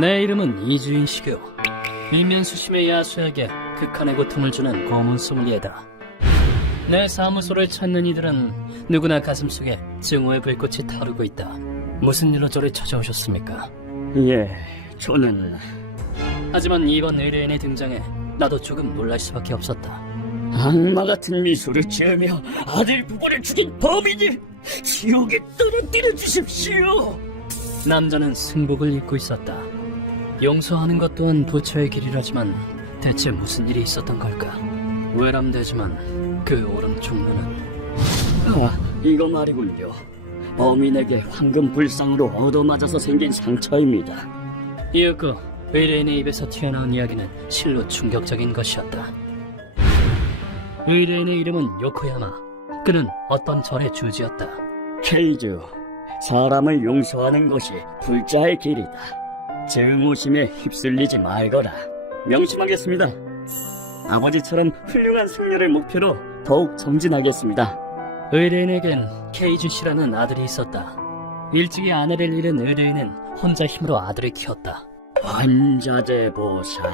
내 이름은 이주인식이오. 일면수심의 야수에게 극한의 고통을 주는 고문 소믈리에다. 내 사무소를 찾는 이들은 누구나 가슴속에 증오의 불꽃이 타오르고 있다. 무슨 일로 저를 찾아오셨습니까? 예, 저는 하지만 이번 의뢰인의 등장에 나도 조금 놀랄 수밖에 없었다. 악마 같은 미소를 지으며 아들 부부를 죽인 범인을 지옥에 떨어뜨려 주십시오. 남자는 승복을 입고 있었다. 용서하는 것 또한 부처의 길이라지만 대체 무슨 일이 있었던 걸까? 외람되지만 그 오른쪽 눈은 이거 말이군요. 범인에게 황금 불상으로 얻어맞아서 생긴 상처입니다. 이윽고 의뢰인의 입에서 튀어나온 이야기는 실로 충격적인 것이었다. 의뢰인의 이름은 요코야마. 그는 어떤 절의 주지였다. 케이즈, 사람을 용서하는 것이 불자의 길이다. 증오심에 휩쓸리지 말거라. 명심하겠습니다. 아버지처럼 훌륭한 승려를 목표로 더욱 정진하겠습니다. 의뢰인에겐 케이주 씨라는 아들이 있었다. 일찍이 아내를 잃은 의뢰인은 혼자 힘으로 아들을 키웠다. 환자제 보살.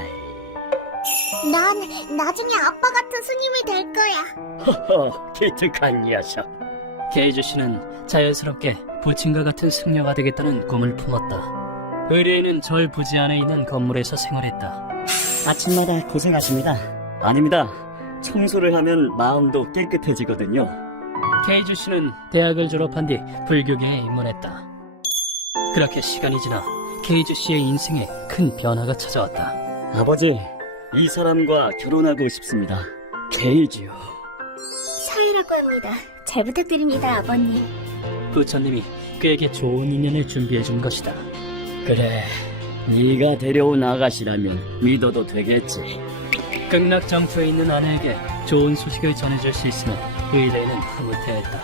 난 나중에 아빠 같은 스님이 될 거야. 허허, 기특한 녀석. 케이주 씨는 자연스럽게 부친과 같은 승려가 되겠다는 꿈을 품었다. 의뢰인은 절 부지 안에 있는 건물에서 생활했다. 아침마다 고생하십니다. 아닙니다. 청소를 하면 마음도 깨끗해지거든요. 케이주 씨는 대학을 졸업한 뒤 불교계에 입문했다. 그렇게 시간이 지나 케이주 씨의 인생에 큰 변화가 찾아왔다. 아버지, 이 사람과 결혼하고 싶습니다. 케이지요. 사이라고 합니다. 잘 부탁드립니다, 아버님. 부처님이 그에게 좋은 인연을 준비해 준 것이다. 그래, 네가 데려온 아가씨라면 믿어도 되겠지. 극락정토에 있는 아내에게 좋은 소식을 전해줄 수 있으면 의뢰인은 흐뭇해했다.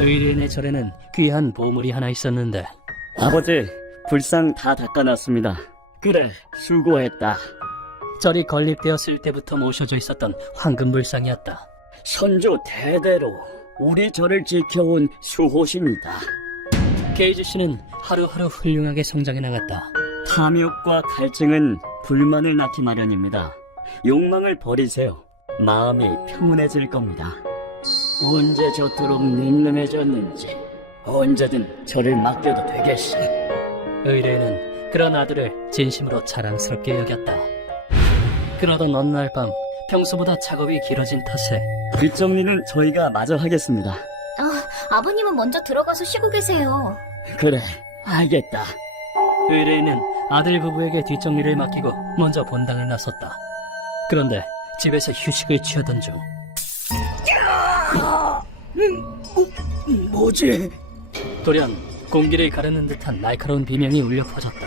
의뢰인의 절에는 귀한 보물이 하나 있었는데 아버지, 불상 다 닦아놨습니다. 그래, 수고했다. 절이 건립되었을 때부터 모셔져 있었던 황금불상이었다. 선조 대대로 우리 절을 지켜온 수호신이다. 케이주 씨는 하루하루 훌륭하게 성장해 나갔다. 탐욕과 갈증은 불만을 낳기 마련입니다. 욕망을 버리세요. 마음이 평온해질 겁니다. 언제 저토록 늠름해졌는지 언제든 저를 맡겨도 되겠시. 의뢰인은 그런 아들을 진심으로 자랑스럽게 여겼다. 그러던 어느 날 밤 평소보다 작업이 길어진 탓에 뒷정리는 저희가 마저 하겠습니다. 아버님은 먼저 들어가서 쉬고 계세요. 그래, 알겠다. 의뢰인은 아들 부부에게 뒷정리를 맡기고 먼저 본당에 나섰다. 그런데 집에서 휴식을 취하던 중 뭐지? 돌연 공기를 가르는 듯한 날카로운 비명이 울려 퍼졌다.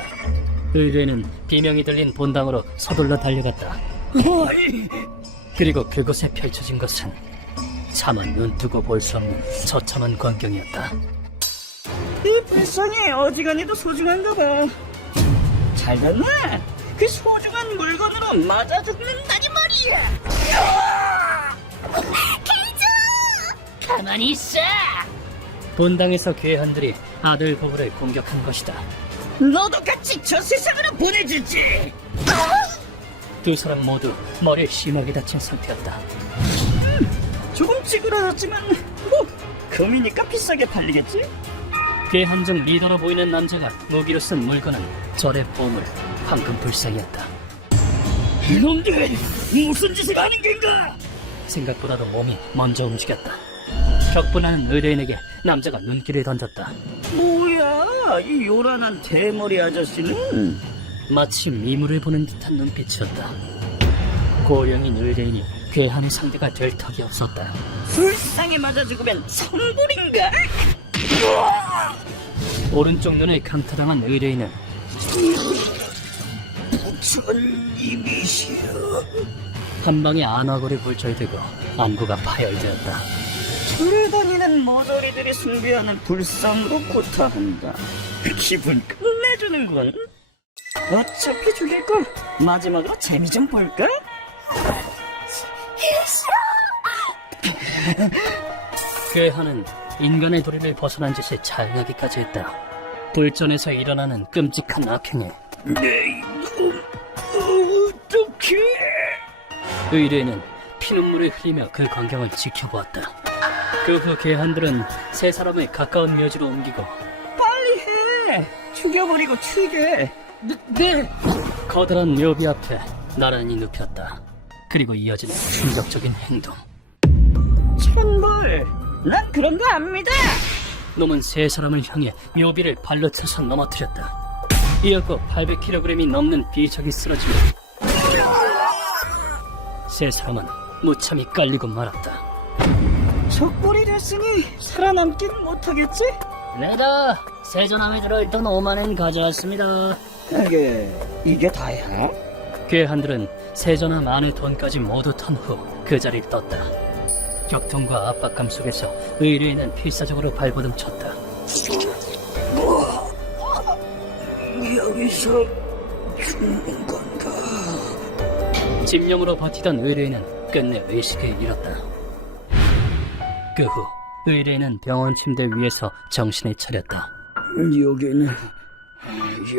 의뢰인은 비명이 들린 본당으로 서둘러 달려갔다. 그리고 그곳에 펼쳐진 것은 차마 눈뜨고 볼 수 없는 처참한 광경이었다. 이 불상이 어지간해도 소중한가 봐. 잘 됐네. 그 소중한 물건으로 맞아 죽는다니 말이야. 케이즈! 가만히 있어! 본당에서 괴한들이 아들 부부를 공격한 것이다. 너도 같이 저 세상으로 보내주지. 두 사람 모두 머리를 심하게 다친 상태였다. 조금 찌그러졌지만 뭐 금이니까 비싸게 팔리겠지? 괴한 중 리더로 보이는 남자가 무기로 쓴 물건은 절의 보물 황금불상이었다. 이놈들 무슨 짓을 하는 겐가? 생각보다도 몸이 먼저 움직였다. 격분하는 의뢰인에게 남자가 눈길을 던졌다. 뭐야, 이 요란한 대머리 아저씨는? 마치 미물을 보는 듯한 눈빛이었다. 고령인 의뢰인이 괴한의 상대가 될 턱이 없었다. 불상에 맞아 죽으면 선불인가? 오른쪽 눈을 강타당한 의뢰인은 부처님이시여. 한 방에 안화골이 골절되고 안구가 파열되었다. 절에 다니는 모조리들이 숭배하는 불상으로 고타한다. 기분 끝내주는군. 어차피 죽일 거 마지막으로 재미 좀 볼까? 괴한은 인간의 도리를 벗어난 짓을 자행하기까지 했다. 불전에서 일어나는 끔찍한 악행에 내 이놈, 어떡해. 의뢰인은 피눈물을 흘리며 그 광경을 지켜보았다. 그 후 괴한들은 세 사람을 가까운 묘지로 옮기고 빨리 해. 죽여버리고 튀게. 네! 커다란 묘비 앞에 나란히 눕혔다. 그리고 이어지는 충격적인 행동. 천벌, 난 그런 거 안 믿어. 놈은 세 사람을 향해 묘비를 발로 차서 넘어뜨렸다. 이었고 800kg이 넘는 비석이 쓰러지며 세 사람은 무참히 깔리고 말았다. 적골이 됐으니 살아남긴 못하겠지? 내가 세전함에 들어있던 5만엔 가져왔습니다. 이게 다야? 괴한들은 세전함 안의 돈까지 모두 턴 후 그 자리를 떴다. 격통과 압박감 속에서 의뢰인은 필사적으로 발버둥 쳤다. 여기서 죽는 건가? 집념으로 버티던 의뢰인은 끝내 의식을 잃었다. 그 후 의뢰인은 병원 침대 위에서 정신을 차렸다. 여기는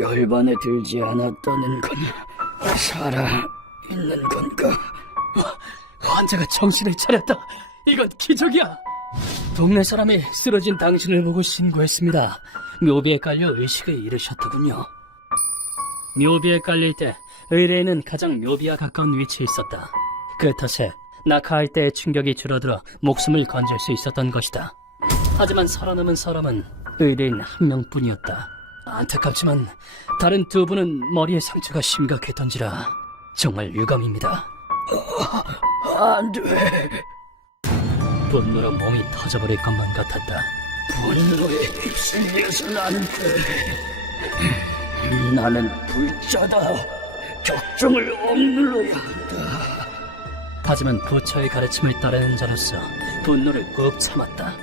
열반에 들지 않았다는 건 살아있는 건가? 환자가 정신을 차렸다. 이건 기적이야. 동네 사람이 쓰러진 당신을 보고 신고했습니다. 묘비에 깔려 의식을 잃으셨더군요. 묘비에 깔릴 때 의뢰인은 가장 묘비와 가까운 위치에 있었다. 그 탓에 낙하할 때의 충격이 줄어들어 목숨을 건질 수 있었던 것이다. 하지만 살아남은 사람은 의뢰인 한 명뿐이었다. 안타깝지만 다른 두 분은 머리에 상처가 심각했던지라 정말 유감입니다. 안 돼. 분노로 몸이 터져버릴 것만 같았다. 분노에 휩쓸려서는 안 돼. 나는 불자다. 격정을 억눌러야 한다. 하지만 부처의 가르침을 따르는 자로서 분노를 꾹 참았다.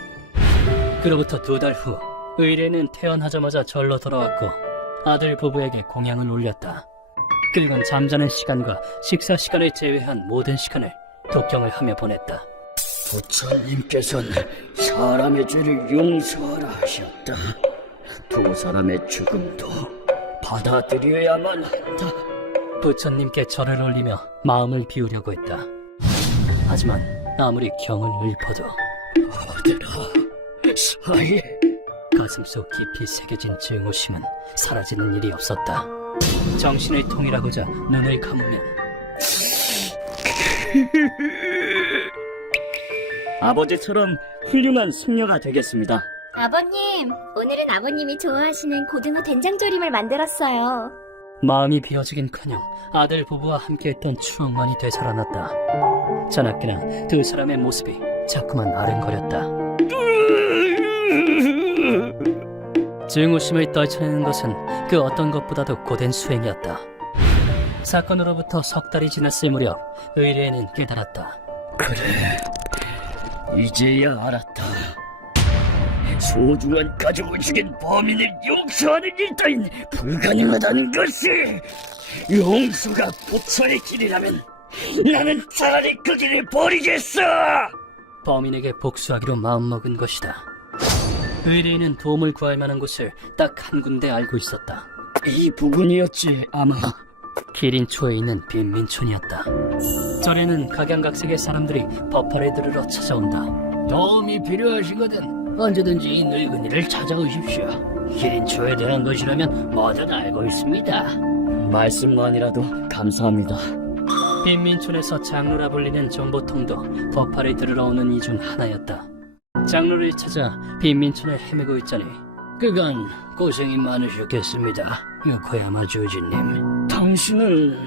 그로부터 2달 후 의뢰는 태어나자마자 절로 돌아왔고 아들 부부에게 공양을 올렸다. 그리고는 잠자는 시간과 식사 시간을 제외한 모든 시간을 독경을 하며 보냈다. 부처님께서는 사람의 죄를 용서하라 하셨다. 두 사람의 죽음도 받아들여야만 한다. 부처님께 절을 올리며 마음을 비우려고 했다. 하지만 아무리 경을 읊어도 아들아, 사이 가슴속 깊이 새겨진 증오심은 사라지는 일이 없었다. 정신을 통일하고자 눈을 감으면 아버지처럼 훌륭한 승려가 되겠습니다. 아버님, 오늘은 아버님이 좋아하시는 고등어 된장조림을 만들었어요. 마음이 비어지긴커녕 아들 부부와 함께했던 추억만이 되살아났다. 자나깨나 두 사람의 모습이 자꾸만 아른거렸다. 증오심을 떨쳐내는 것은 그 어떤 것보다도 고된 수행이었다. 사건으로부터 3달이 지났을 무렵 의뢰인은 깨달았다. 그래, 이제야 알았다. 소중한 가족을 죽인 범인을 용서하는 일 따윈 불가능하다는 것이. 용서가 부처의 길이라면 나는 차라리 그 길을 버리겠어. 범인에게 복수하기로 마음먹은 것이다. 의뢰인은 도움을 구할 만한 곳을 딱 한 군데 알고 있었다. 이 부분이었지 아마. 기린초에 있는 빈민촌이었다. 절에는 각양각색의 사람들이 법화를 들으러 찾아온다. 도움이 필요하시거든 언제든지 이 늙은이를 찾아오십시오. 기린초에 대한 것이라면 뭐든 알고 있습니다. 말씀만이라도 감사합니다. 빈민촌에서 장로라 불리는 정보통도 법화를 들으러 오는 이 중 하나였다. 장로를 찾아 빈민촌을 헤매고 있자니 그간 고생이 많으셨겠습니다. 요코야마 주지님. 당신은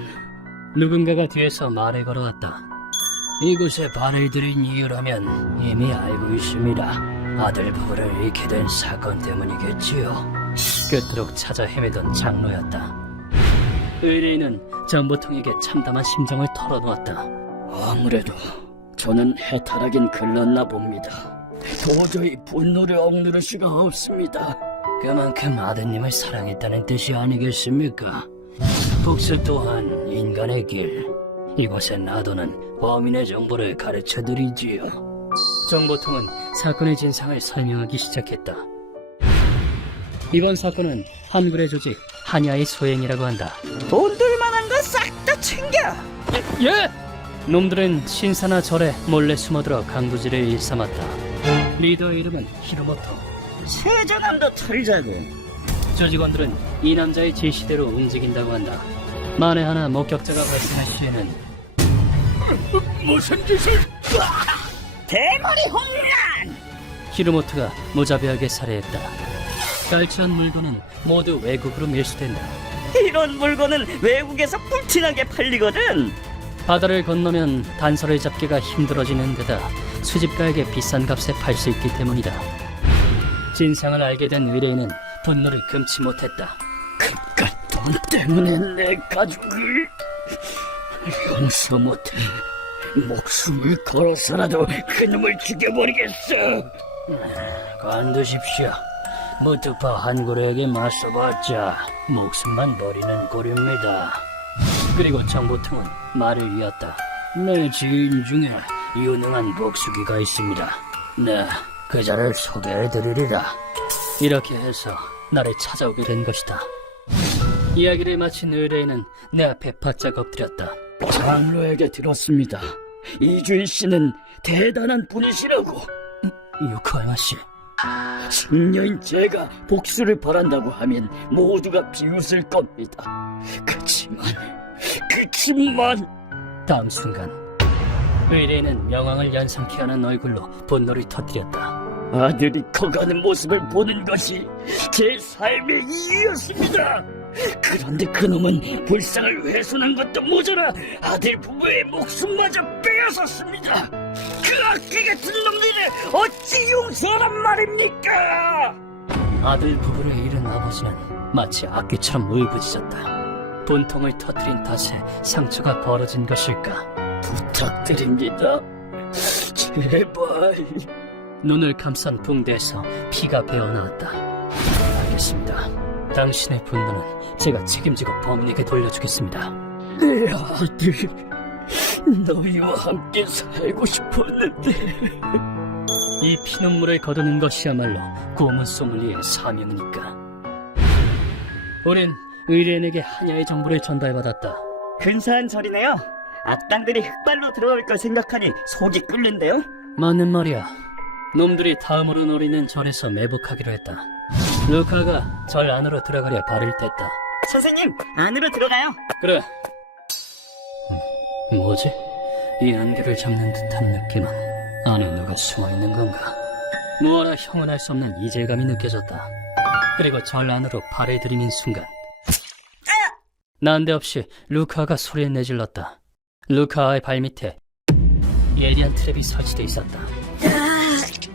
누군가가 뒤에서 말을 걸어왔다. 이곳에 발을 들인 이유라면 이미 알고 있습니다. 아들 부부를 잃게 된 사건 때문이겠지요. 그토록 찾아 헤매던 장로였다. 의뢰인은 전보통에게 참담한 심정을 털어놓았다. 아무래도 저는 해탈하긴 글렀나 봅니다. 도저히 분노를 억누를 수가 없습니다. 그만큼 아드님을 사랑했다는 뜻이 아니겠습니까? 복수 또한 인간의 길. 이곳에 놔두는 범인의 정보를 가르쳐드리지요. 정보통은 사건의 진상을 설명하기 시작했다. 이번 사건은 한글의 조직 한야의 소행이라고 한다. 돈들 만한 거 싹 다 챙겨. 예! 놈들은 신사나 절에 몰래 숨어들어 강도질을 일삼았다. 리더의 이름은 히로모토. 세자남도 털자고. 저 직원들은 이 남자의 지시대로 움직인다고 한다. 만에 하나 목격자가 발생할 시에는 무슨 짓을? 대머리 홍란! 히로모토가 무자비하게 살해했다. 깔취한 물건은 모두 외국으로 밀수된다. 이런 물건은 외국에서 불티나게 팔리거든. 바다를 건너면 단서를 잡기가 힘들어지는 데다 수집가에게 비싼 값에 팔 수 있기 때문이다. 진상을 알게 된 의뢰인은 분노를 금치 못했다. 그깟 돈 때문에 내 가족을 용서 못해. 목숨을 걸어서라도 그놈을 죽여버리겠어. 관두십시오. 무투파 한구레에게 맞서봤자 목숨만 버리는 꼴입니다. 그리고 정보통은 말을 이었다. 내 지인 중에 유능한 복수기가 있습니다. 네, 그자를 소개해드리리라. 이렇게 해서 나를 찾아오게 된 것이다. 이야기를 마친 의뢰인은 내 앞에 바짝 엎드렸다. 장로에게 들었습니다. 이준 씨는 대단한 분이시라고. 유코야마 씨, 승려인 제가 복수를 바란다고 하면 모두가 비웃을 겁니다. 그치만 다음 순간 의뢰인은 명왕을 연상케 하는 얼굴로 분노를 터뜨렸다. 아들이 커가는 모습을 보는 것이 제 삶의 이유였습니다. 그런데 그놈은 불쌍을 훼손한 것도 모자라 아들 부부의 목숨마저 빼앗았습니다. 그 악기 같은 놈들을 어찌 용서하란 말입니까? 아들 부부를 잃은 아버지는 마치 악귀처럼 울부짖었다. 분통을 터뜨린 탓에 상처가 벌어진 것일까? 부탁드립니다. 제발. 눈을 감싼 붕대에서 피가 배어나왔다. 알겠습니다. 당신의 분노는 제가 책임지고 범인에게 돌려주겠습니다. 내 아들, 너희와 함께 살고 싶었는데. 이 피눈물을 거두는 것이야말로 고문 소믈리의 사명이니까. 우린 의뢰인에게 한야의 정보를 전달받았다. 근사한 절이네요. 악당들이 흑발로 들어올 걸 생각하니 속이 끓는데요. 맞는 말이야. 놈들이 다음으로 노리는 절에서 매복하기로 했다. 루카가 절 안으로 들어가려 발을 뗐다. 선생님, 안으로 들어가요. 그래. 뭐지? 이 안개를 잡는 듯한 느낌은 안에 누가 숨어있는 건가? 무어라 형언할 수 없는 이질감이 느껴졌다. 그리고 절 안으로 발을 들이민 순간 난데없이 루카가 소리를 내질렀다. 루카의 발밑에 예리한 트랩이 설치돼 있었다.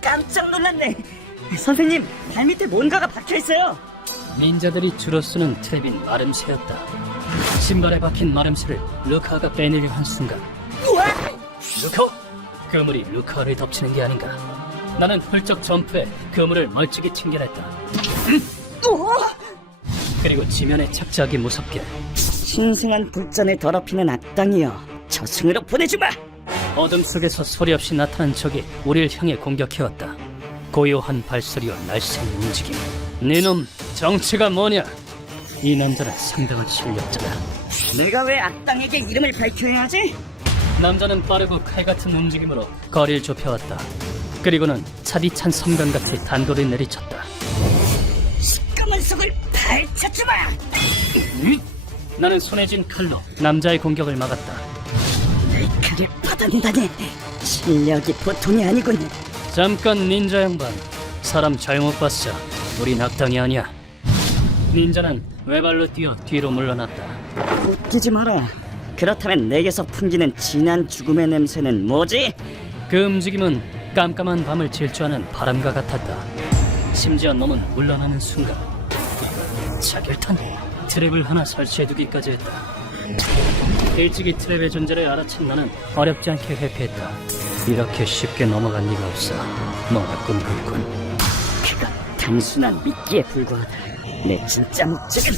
깜짝 놀랐네. 선생님, 발밑에 뭔가가 박혀있어요. 닌자들이 주로 쓰는 트랩인 마름새였다. 신발에 박힌 마름새를 루카가 빼내려 한 순간 우와! 루카! 그물이 루카를 덮치는 게 아닌가. 나는 훌쩍 점프해 그물을 멀찍이 튕겨냈다. 우와! 그리고 지면에 착지하기 무섭게 신성한 불전을 더럽히는 악당이여, 저승으로 보내주마! 어둠 속에서 소리 없이 나타난 적이 우리를 향해 공격해왔다. 고요한 발소리와 날쌘 움직임. 네놈 정체가 뭐냐? 이 남자는 상당한 실력자다. 내가 왜 악당에게 이름을 밝혀야 하지? 남자는 빠르고 칼같은 움직임으로 거리를 좁혀왔다. 그리고는 차디찬 섬광같이 단도를 내리쳤다. 시꺼먼 속을 파헤쳐주마! 나는 손에 쥔 칼로 남자의 공격을 막았다. 내 칼을 받아낸다니, 실력이 보통이 아니군. 잠깐 닌자 양반, 사람 잘못 봤어. 우린 악당이 아니야. 닌자는 외발로 뛰어 뒤로 물러났다. 웃기지 마라. 그렇다면 내게서 풍기는 진한 죽음의 냄새는 뭐지? 그 움직임은 깜깜한 밤을 질주하는 바람과 같았다. 심지어 놈은 물러나는 순간 자결탄 트랩을 하나 설치해두기까지 했다. 일찍이 트랩의 존재를 알아챈 나는 어렵지 않게 회피했다. 이렇게 쉽게 넘어간 리가 없어. 뭔가 꿈꿨군. 그가 단순한 미끼에 불과하다. 내 진짜 목적은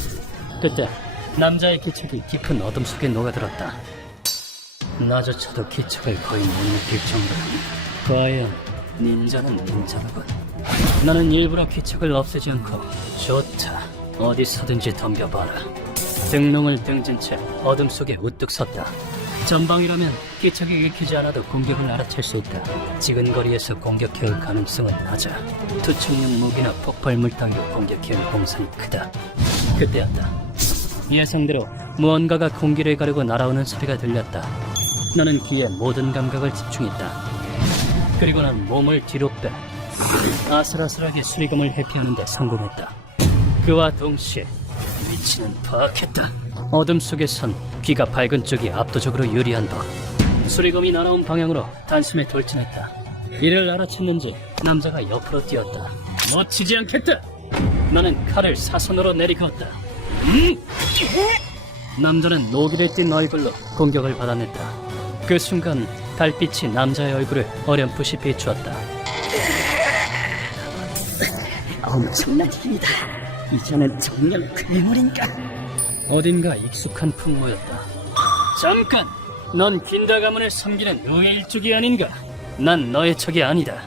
그때 남자의 기척이 깊은 어둠 속에 녹아들었다. 나조차도 기척을 거의 못 느낄 정도로. 과연 닌자는 닌자로군. 나는 일부러 기척을 없애지 않고 좋다. 어디서든지 덤벼봐라. 등롱을 등진 채 어둠 속에 우뚝 섰다. 전방이라면 기척이 읽히지 않아도 공격을 알아챌 수 있다. 지근거리에서 공격해올 가능성은 낮아. 투척용 무기나 폭발물 따위로 공격해올 공산이 크다. 그때였다. 예상대로 무언가가 공기를 가르고 날아오는 소리가 들렸다. 나는 귀에 모든 감각을 집중했다. 그리고 난 몸을 뒤로 빼 아슬아슬하게 수리검을 회피하는 데 성공했다. 그와 동시에 위치는 파악했다. 어둠 속에선 귀가 밝은 쪽이 압도적으로 유리한 법. 수리검이 날아온 방향으로 단숨에 돌진했다. 이를 알아챘는지 남자가 옆으로 뛰었다. 놓치지 않겠다. 나는 칼을 사선으로 내리그었다. 남자는 노기를 띤 얼굴로 공격을 받아냈다. 그 순간 달빛이 남자의 얼굴을 어렴풋이 비추었다. 엄청난 힘이다. 이제는 정령 괴물인가? 어딘가 익숙한 풍모였다. 잠깐! 넌 긴다 가문을 섬기는 너의 일족이 아닌가? 난 너의 적이 아니다.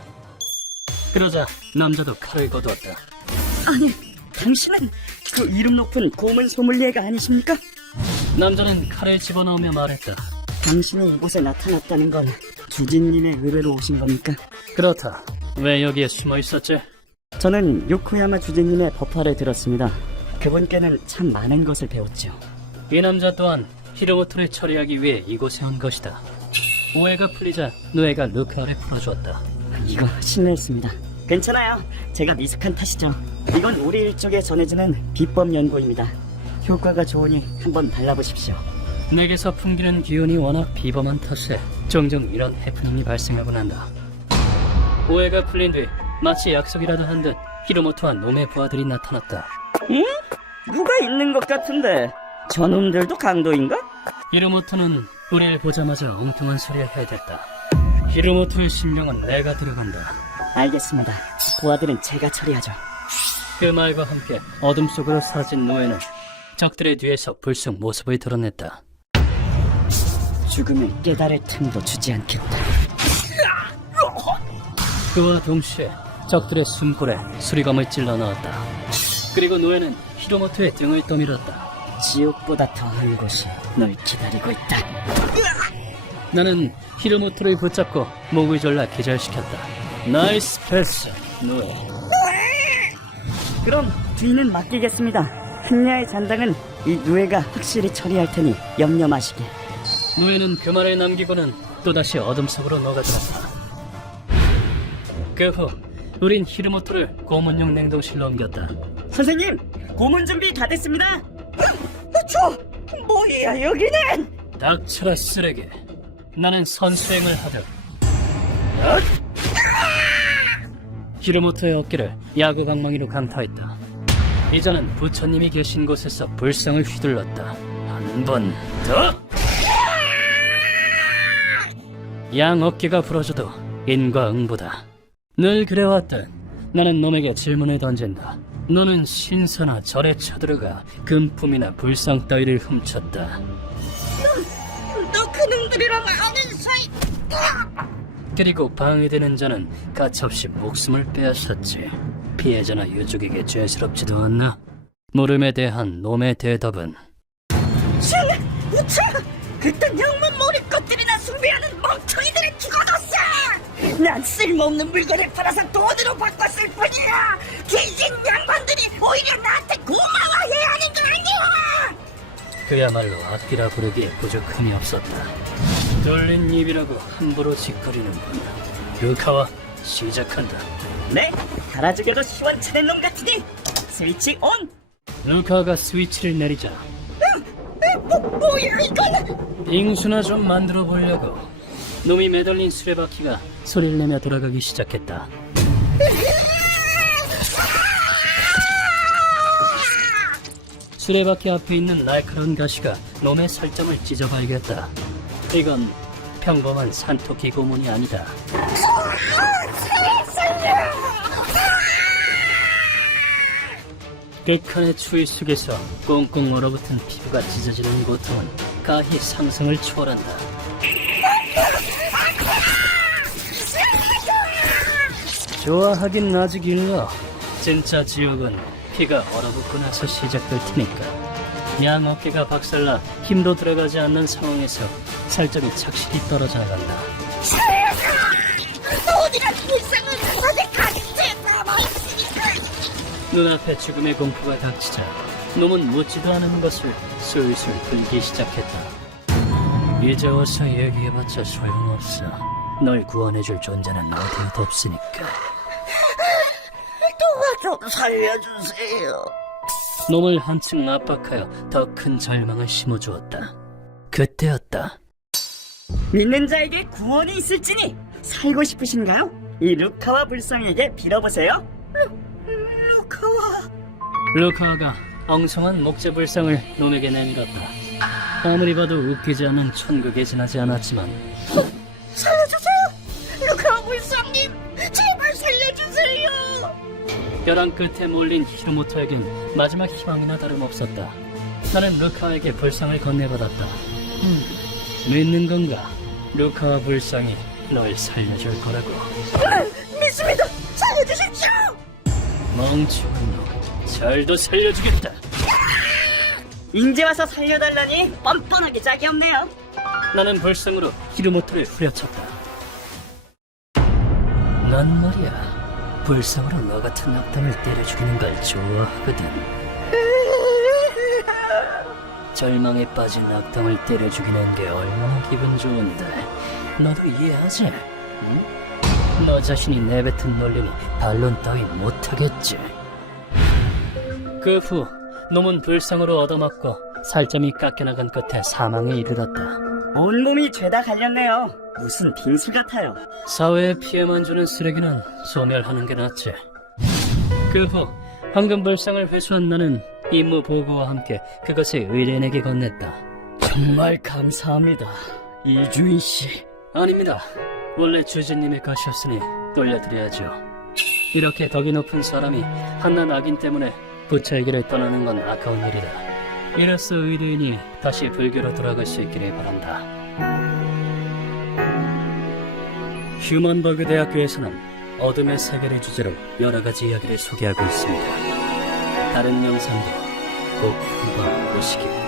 그러자 남자도 칼을 거두었다. 아니, 당신은 그 이름 높은 고문 소믈리에가 아니십니까? 남자는 칼을 집어넣으며 말했다. 당신이 이곳에 나타났다는 건 주진님의 의뢰로 오신 겁니까? 그렇다. 왜 여기에 숨어 있었지? 저는 요코야마 주진님의 법화를 들었습니다. 그분께는 참 많은 것을 배웠죠. 이 남자 또한 히로모토를 처리하기 위해 이곳에 온 것이다. 오해가 풀리자 누에가 루카를 풀어주었다. 이거 실례했습니다. 괜찮아요. 제가 미숙한 탓이죠. 이건 우리 일족에 전해지는 비법 연고입니다. 효과가 좋으니 한번 발라보십시오. 내게서 풍기는 기운이 워낙 비범한 탓에 종종 이런 해프닝이 발생하곤 한다. 오해가 풀린 뒤 마치 약속이라도 한 듯 히로모토와 놈의 부하들이 나타났다. 응? 누가 있는 것 같은데 저놈들도 강도인가? 히로모토는 우리를 보자마자 엉뚱한 소리를 해댔다. 히로모토의 심령은 내가 들어간다. 알겠습니다. 부하들은 제가 처리하죠. 그 말과 함께 어둠 속으로 사라진 노예는 적들의 뒤에서 불쑥 모습을 드러냈다. 죽음을 깨달을 틈도 주지 않겠다. 그와 동시에 적들의 숨골에 수리검을 찔러 넣었다. 그리고 노예는 히로모토의 등을 떠밀었다. 지옥보다 더한 곳이 널 기다리고 있다. 나는 히로모토를 붙잡고 목을 졸라 기절시켰다. 나이스 패스, 노예. 그럼 뒤는 맡기겠습니다. 흑야의 잔당은 이 누에가 확실히 처리할 테니 염려 마시게. 노예는 그 말을 남기고는 또다시 어둠 속으로 녹아들었다. 그 후 우린 히로모토를 고문용 냉동실로 옮겼다. 선생님, 고문 준비 다 됐습니다. 뭐야 여기는? 닥쳐라 쓰레기. 나는 선수행을 하듯 히로모토의 어깨를 야구 강망이로 강타했다. 이자는 부처님이 계신 곳에서 불상을 휘둘렀다. 한 번 더! 양 어깨가 부러져도 인과응보다. 늘 그래왔듯 나는 놈에게 질문을 던진다. 너는 신사나 절에 쳐들어가 금품이나 불상 따위를 훔쳤다. 너 그놈들이랑 아는 사이. 그리고 방해되는 자는 가차없이 목숨을 빼앗았지. 피해자나 유족에게 죄스럽지도 않나? 물음에 대한 놈의 대답은 우차! 그딴 영문 모를 것들이나 숭배하는 멍청이들을 죽어뒀어! 난 쓸모없는 물건을 팔아서 돈으로 바꿨을 뿐이야! 뒤진 양반들이 오히려 나한테 고마워해야 하는 건 아니야! 그야말로 악기라 부르기에 부족함이 없었다. 뚫린 입이라고 함부로 짓거리는군. 루카와 시작한다. 네? 달아주게도 시원찮은 놈 같으니 스위치 온! 루카가 스위치를 내리자 뭐야 이건! 빙수나 좀 만들어 보려고. 놈이 매달린 수레바퀴가 소리를 내며 돌아가기 시작했다. 수레바퀴 앞에 있는 날카로운 가시가 놈의 살점을 찢어 발겼다. 이건 평범한 산토끼 고문이 아니다. 극한의 추위 속에서 꽁꽁 얼어붙은 피부가 찢어지는 고통은 가히 상상을 초월한다. 좋아하긴 아직 일러. 진짜 지옥은 피가 얼어붙고 나서 시작될 테니까. 양 어깨가 박살나 힘도 들어가지 않는 상황에서 살점이 착실히 떨어져 나간다. 어디가 불쌍한 어디 같이 남아있으니까. 눈앞에 죽음의 공포가 닥치자 놈은 묻지도 않은 것을 술술 불기 시작했다. 이제 와서 얘기해봤자 소용없어. 널 구원해줄 존재는 어디에도 없으니까. 도와 좀 살려주세요. 놈을 한층 압박하여 더 큰 절망을 심어주었다. 그때였다. 믿는 자에게 구원이 있을지니 살고 싶으신가요? 이 루카와 불쌍에게 빌어보세요. 루카와. 루카와가 엉성한 목재불상을 놈에게 내밀었다. 아무리 봐도 웃기지 않은 천국에 지나지 않았지만 살려주세요. 루카와 불쌍님, 제발 살려주세요. 벼랑 끝에 몰린 히로모토에겐 마지막 희망이나 다름없었다. 나는 루카와에게 불상을 건네받았다. 믿는 건가? 루카와 불상이 널 살려줄 거라고. 믿습니다. 살려주십시오. 멍청한 놈, 잘도 살려주겠다. 인제 와서 살려달라니 뻔뻔하게 짝이 없네요. 나는 불상으로 히로모토를 후려쳤다. 난 말이야, 불상으로 너 같은 악당을 때려 죽이는 걸 좋아하거든. 절망에 빠진 악당을 때려 죽이는 게 얼마나 기분 좋은데 너도 이해하지? 응? 너 자신이 내뱉은 논리니 반론 따위 못하겠지. 그 후 놈은 불상으로 얻어맞고 살점이 깎여나간 끝에 사망에 이르렀다. 온몸이 죄다 갈렸네요. 무슨 빙수 같아요. 사회에 피해만 주는 쓰레기는 소멸하는 게 낫지. 그 후 황금 불상을 회수한 나는 임무 보고와 함께 그것을 의뢰인에게 건넸다. 정말 감사합니다, 이주인 씨. 아닙니다. 원래 주주님의 것이었으니 돌려드려야죠. 이렇게 덕이 높은 사람이 한낱 악인 때문에 부처에게를 떠나는 건 아까운 일이다. 이로써 의뢰인이 다시 불교로 돌아갈 수 있기를 바란다. 휴먼버그 대학교에서는 어둠의 세계를 주제로 여러 가지 이야기를 소개하고 있습니다. 다른 영상도 꼭 한번 보시길.